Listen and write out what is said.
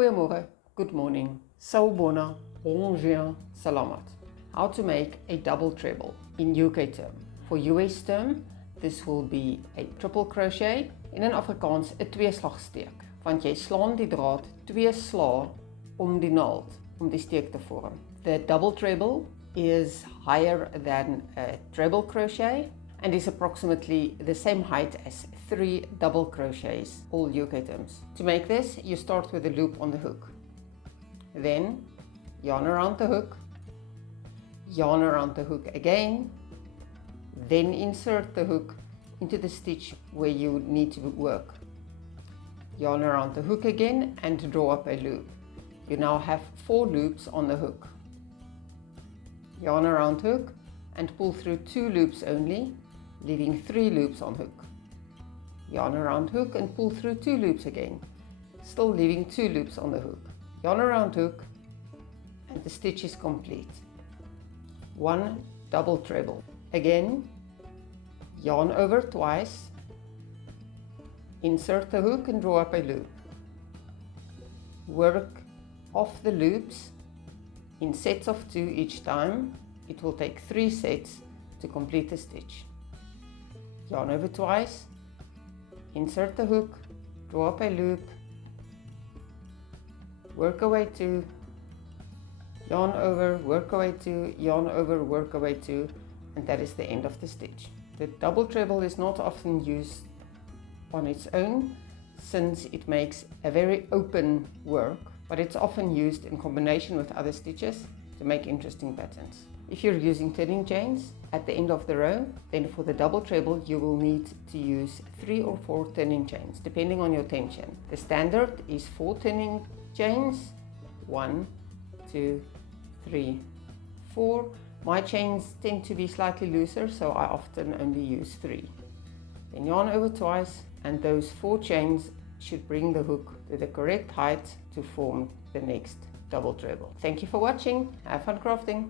Goeiemorgen, good morning, sawubona, bonjour, salamat. How to make a double treble in UK term. For US term, this will be a triple crochet, en in Afrikaans 'n tweeslagsteek, want jy slaan die draad 2 slae om die naald om die steek te vorm. The double treble is higher than a treble crochet and is approximately the same height as 3 double crochets, all UK terms. To make this, you start with a loop on the hook. Then yarn around the hook, yarn around the hook again, then insert the hook into the stitch where you need to work. Yarn around the hook again and draw up a loop. You now have 4 loops on the hook. Yarn around hook and pull through 2 loops only, leaving 3 loops on hook. Yarn around hook and pull through 2 loops again, still leaving 2 loops on the hook. Yarn around hook and the stitch is complete. 1 double treble. Again, yarn over twice, insert the hook and draw up a loop. Work off the loops in sets of 2 each time. It will take 3 sets to complete the stitch. Yarn over twice, insert the hook, draw up a loop, work away 2, yarn over, work away 2, yarn over, work away 2, and that is the end of the stitch. The double treble is not often used on its own since it makes a very open work, but it's often used in combination with other stitches to make interesting patterns. If you're using turning chains at the end of the row, then for the double treble you will need to use 3 or 4 turning chains depending on your tension. The standard is 4 turning chains, 1, 2, 3, 4. My chains tend to be slightly looser, so I often only use 3. Then yarn over twice, and those 4 chains should bring the hook to the correct height to form the next double treble. Thank you for watching. Have fun crafting.